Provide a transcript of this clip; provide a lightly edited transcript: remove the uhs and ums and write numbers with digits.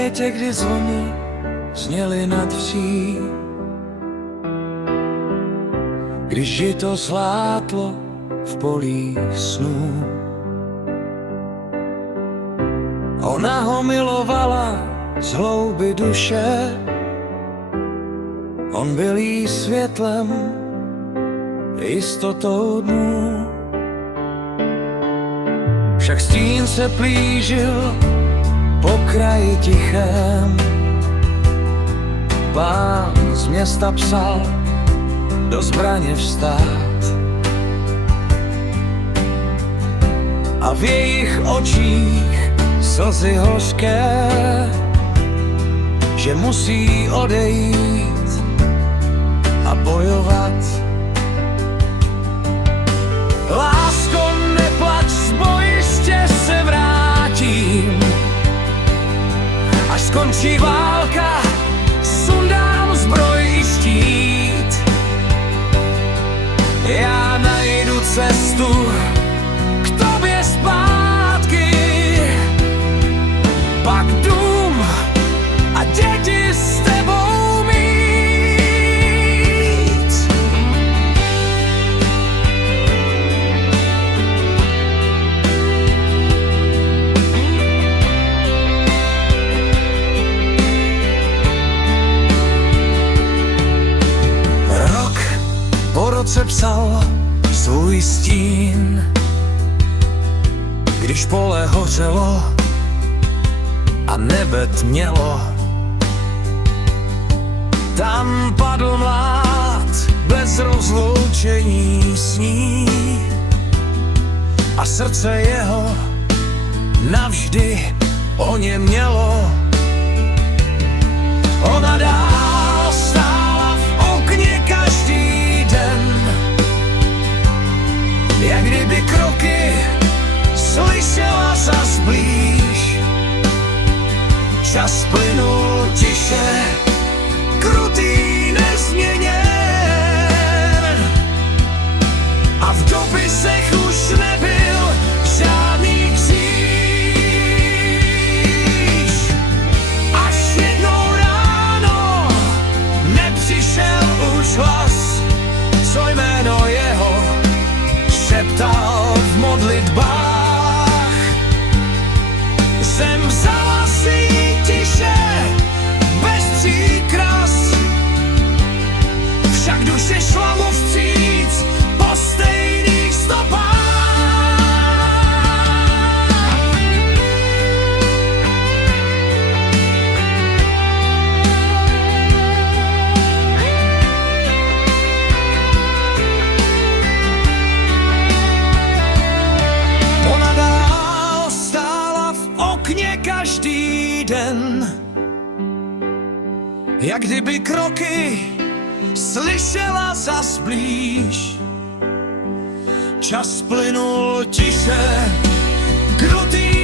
létě, kdy zvony zněly nad vší, když žito zlátlo v polích snů. Ona ho milovala z hlouby duše, on byl jí světlem, jistotou dnů. Však stín se plížil po kraji tichém, pán z města psal do zbraně vstát. A v jejich očích slzy hořké, že musí odejít a bojovat. Lásko, neplač, z bojiště se vrátím, až skončí válka, sundám zbroj i štít. Já najdu cestu k tobě zpátky, pak dům a děti s tebou mít. Rok po roce psal svůj stín, když pole hořelo a nebe tmělo. Tam padl mlád bez rozloučení s ní a srdce jeho navždy oněmělo. Ona dál stála v okně každý den, jak kdyby kroky slyšela zas blíž. Čas plynul tiše, krutý, nezměněn, a v dopisech už nebyl žádný kříž. Až jednou ráno nepřišel už hlas, co jméno jeho šeptal v modlitbách. Zem vzala si tiše, bez příkras, však duše šla mu vstříc po stejných stopách. Ona dál stála v okně každý den, jak kdyby kroky slyšela zas blíž. Čas plynul tiše, krutý,